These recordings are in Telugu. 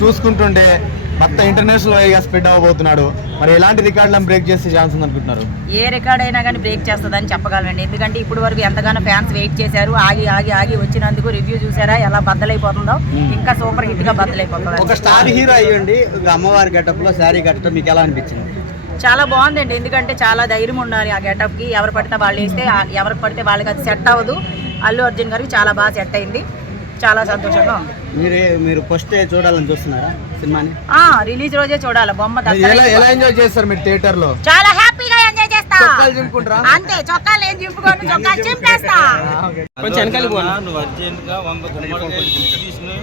చూసుకుంటుంటే మొత్తం ఇంటర్నేషనల్ వైగా స్ప్రెడ్ అవ్వబోతున్నాడు. మరి ఎలాంటి రికార్డులను బ్రేక్ చేసే ఛాన్స్ ఉంది అనుకుంటున్నారు? ఏ రికార్డ్ అయినా కానీ బ్రేక్ చేస్తుందని చెప్పగలండి. ఎందుకంటే ఇప్పుడు వరకు ఎంతగానో ఫ్యాన్స్ వెయిట్ చేశారు. ఆగి వచ్చినందుకు రివ్యూ చూసారా ఎలా బద్దలైపోతుందో. ఇంకా సూపర్ హిట్ గా బద్దలైపోతుంది. ఒక స్టార్ హీరో అయ్యండి అమ్మవారి గెటప్ లో శారీ కట్టడం మీకు ఎలా అనిపించింది? చాలా బాగుందండి. ఎందుకంటే చాలా ధైర్యం ఉండాలి ఆ గెటప్ కి. ఎవరు పడితే వాళ్ళు వేస్తే ఎవరికి పడితే వాళ్ళకి అది సెట్ అవ్వదు. అల్లు అర్జున్ గారికి చాలా బాగా సెట్ అయింది. చాలా సంతోషంగా ఉంది. మీరు ఫస్ట్ చూడాలని చూస్తున్నారా సినిమాని? రిలీజ్ రోజే చూడాలి. బొమ్మ ఎలా ఎంజాయ్ చేస్తారు మీరు థియేటర్ లో? చాలా హ్యాపీగా ఎంజాయ్ చేస్తా. అంతే, చొక్కాలు ఏం చింపుకోను, చొక్కాలు చింపేస్తా. కొంచెం వెనకాల నువ్వు అర్జెంట్ గా 100 గుమ్మడికాయలు తీసుకుని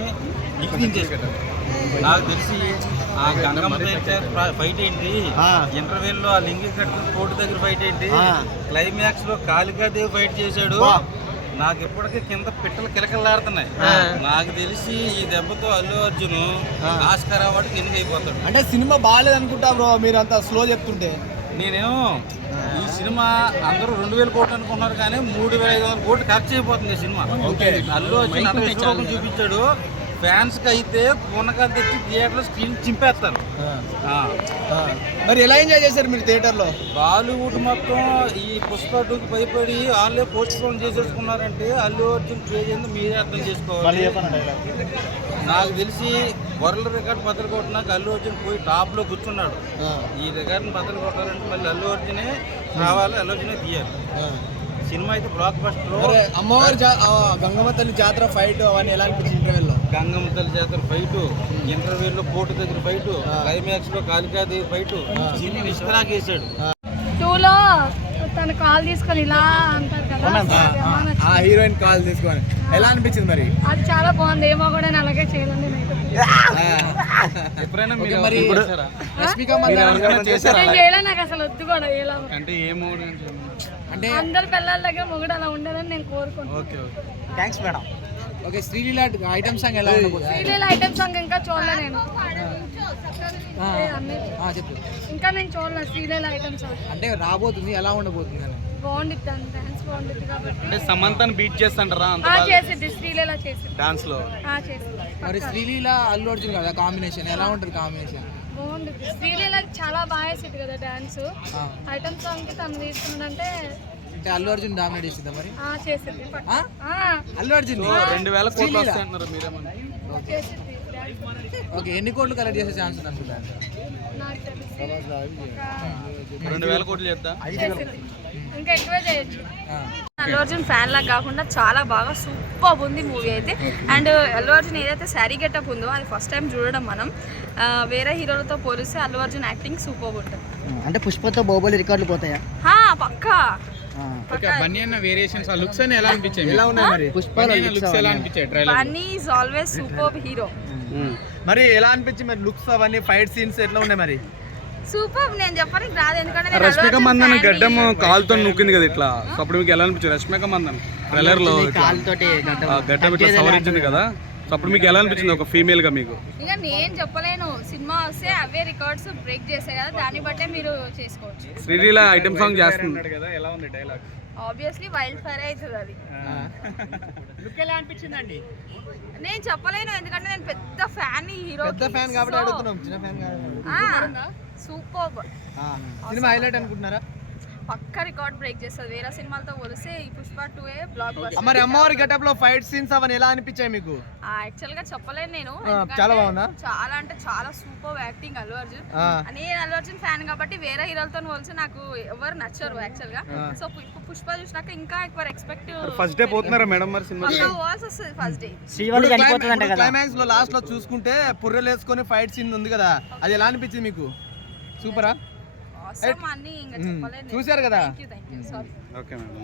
దిగ్గించేసాడు. నాకు తెలిసి ఆ గంగమ్మ ఫైట్ ఏంటి, ఇంటర్వెల్ లో ఆ లింగి కట్టుకుని కోర్టు దగ్గర ఫైట్ ఏంటి, క్లైమాక్స్ లో కాళికాదేవి ఫైట్ చేశాడు. నాకు ఇప్పటికే కింద పిట్టలు కిలకలాడుతున్నాయి. నాకు తెలిసి ఈ దెబ్బతో అల్లు అర్జున్ ఆస్కార్ అవార్డుకి ఎన్నికైపోతాడు. అంటే సినిమా బాగాలేదు అనుకుంటా బ్రో, మీరు అంత స్లో చెప్తుంటే. నేనేమో ఈ సినిమా అందరూ 2000 కోట్లు అనుకున్నారు కానీ 3500 కోట్లు ఖర్చు అయిపోతుంది ఈ సినిమా. అల్లు అర్జున్ అంత విశ్వరూపం చూపించాడు. ఫ్యాన్స్ కి అయితే పూనకాలు తెచ్చి థియేటర్ లో స్క్రీన్ చింపేస్తారు. మరి ఎలా ఎంజాయ్ చేశారు మీరు థియేటర్ లో? బాలీవుడ్ మొత్తం ఈ పుష్ప 2కి భయపడి వాళ్ళే పోస్ట్ పోన్ చేసేసుకున్నారంటే అల్లు అర్జున్ క్రేజ్ ఏందో మీరే అర్థం చేసుకోవాలి. నాకు తెలిసి వరల్డ్ రికార్డ్ బద్దలు కొట్టినాక అల్లు అర్జున్ పోయి టాప్ లో కూర్చున్నాడు. ఈ రికార్డుని బద్దలు కొట్టాలంటే మళ్ళీ అల్లు అర్జునే రావాలి, అల్లు అర్జునే తీయాలి. సినిమా అయితే బ్లాక్ బస్టర్. అమ్మవారి గంగమ్మ తల్లి జాతర ఫైట్ అవన్నీ ఎలా అనిపించింది ఇంటర్వెల్ లో? గంగమ్మ తల్లి జాతర ఫైట్, ఇంటర్వెల్ లో కోర్టు దగ్గర ఫైట్, క్లైమాక్స్ లో కాళికాదేవి ఫైట్, సినిమా ఇష్టరాకేసాడు. 2లో తన కాల్ తీసుకొని ఇలా అంటారు కదా, ఆ హీరోయిన్ కాల్ తీసుకొని ఎలా అనిపించింది మరి? అది చాలా బాగుంది. ఏమో కూడా నేను అలాగే చేయాలని ఎప్పుడైనా చేయాలి. నాకు అసలు వద్దు కూడా ఎలా అంటే ఏమో అంటే అందరు పిల్లల దగ్గర మొగుడు అలా ఉండదని నేను కోరుకుంటున్నాను. Thanks madam. Okay, Sreeleela item song ఎలా ఉండబోతుంది? శ్రీలీల ఐటమ్ సాంగ్ ఇంకా చూడలే నేను. చెప్పు. ఇంకా నేను చూడలే శ్రీలీల ఐటమ్ సాంగ్. అంటే రాబోతుంది, ఎలా ఉండబోతుంది అని? బాగుండిద్ది, డాన్స్ బాగుండిద్ది కాబట్టి. సమంతను బీట్ చేస్తాంటారా? చేసిద్ది శ్రీలీల, చేసిద్ది డాన్స్ లో. చేసిద్ది. మరి శ్రీలీల అల్లు అర్జున్ కదా కాంబినేషన్, ఎలా ఉంటుంది కాంబినేషన్? బాగుండిద్ది. శ్రీలీల చాలా బాగా వేసిద్ది కదా డాన్స్. ఐటమ్ సాంగ్ కి తను తీసుకున్నాడంటే అల్లు అర్జున్ డామినేట్ చేసిందా మరి? చేసిద్ది. అల్లు అర్జున్ 2000 కోట్లు వస్తాయంటున్నారు మీరేమన్నా? చేసిద్ది. ఓకే, ఎన్ని కోట్లు కలెక్ట్ చేసే ఛాన్స్ ఉంది అనుకుంటా? నాకు తెలిసి 2000 కోట్లు చేద్దా? ఇంకా ఎక్కువే చేయొచ్చు. అల్లు అర్జున్ ఫ్యాన్ లాగా కాకుండా చాలా బాగా సూపర్ ఉంది మూవీ అయితే. అండ్ అల్లు అర్జున్ ఏదైతే శారీ గెటప్ ఉందో అది ఫస్ట్ టైం చూడడం మనం. వేరే హీరోలతో పోలిస్తే అల్లు అర్జున్ యాక్టింగ్ సూపర్ ఉంటుంది. అంటే పుష్పతో బాహుబలి రికార్డులు పోతాయా? పక్కా. బన్నీ వేరియేషన్స్ ఆ లుక్స్ అని ఎలా అనిపించాయి? ఎలా ఉన్నాయి మరి? పుష్ప లుక్స్ ఎలా అనిపించాయి trailer? Bunny is always super hero. మరి ఎలా అనిపించింది మరి లుక్స్ అవన్నీ, ఫైట్ సీన్స్ ఎట్లా ఉన్నాయి మరి? సూపర్. నేను చెప్పడానికి రాదు ఎందుకంటే రష్మిక మందన్ గడ్డం కాలుతో నొక్కింది కదా ఇట్లా. అప్పుడు మీకు ఎలా అనిపించింది? రష్మిక మందన్ ట్రైలర్ లో గడ్డం ఇట్లా సవరించింది కదా, అప్పుడు మీకు ఎలా అనిపించింది ఒక ఫీమేల్ గా? మీకు ఇక నేను చెప్పలేను. సినిమా వస్తే అవే రికార్డ్స్ బ్రేక్ చేస్తాయి కదా, దాన్ని బట్టే మీరు చేసుకోవచ్చు. శ్రీలీల ఐటమ్ సాంగ్ చేస్తున్నాడు కదా, ఎలా ఉంది డైలాగ్? ఆబ్వియస్లీ వైల్డ్ ఫైర్ అవుతుంది అది. లుక్ ఎలా అనిపించిందండి? నేను చెప్పలేను ఎందుకంటే నేను పెద్ద ఫ్యాన్ హీరో. పెద్ద ఫ్యాన్ కాబట్టి అడుగుతున్నాం, చిన్న ఫ్యాన్ కాదు. సూపర్. సినిమా హైలైట్ అనుకుంటున్నారా? పక్క రికార్డ్ బ్రేక్ చేస్తుంది. వేరే సినిమాలతో పోలిస్తే ఈ పుష్ప 2 బ్లాక్ బస్టర్. మరి అమ్మవారి గెటప్ లో ఫైట్ సీన్స్ అవన్నీ ఎలా అనిపించాయి మీకు? యాక్చువల్ గా చెప్పలేను నేను. చాలా బాగుందా? చాలా అంటే చాలా సూపర్ యాక్టింగ్ అల్లు అర్జున్. నేను అల్లు అర్జున్ ఫ్యాన్ కాబట్టి వేరే హీరోలతో పోలిస్తే నాకు ఎవరు నచ్చరు యాక్చువల్ గా. సో పుష్ప చూసినాక ఇంకా ఎక్కువ ఎక్స్పెక్ట్. ఫస్ట్ డే పోతున్నారా మేడం మరి సినిమా? వాల్స్ వస్తుంది ఫస్ట్ డే. క్లైమాక్స్ లో లాస్ట్ లో చూసుకుంటే పుర్రెలు వేసుకొని ఫైట్ సీన్ ఉంది కదా, అది ఎలా అనిపించింది మీకు? సూపరా? అన్నీ ఇంకా చెప్పలేను. చూసారు కదా? Thank you. Sorry. Okay madam.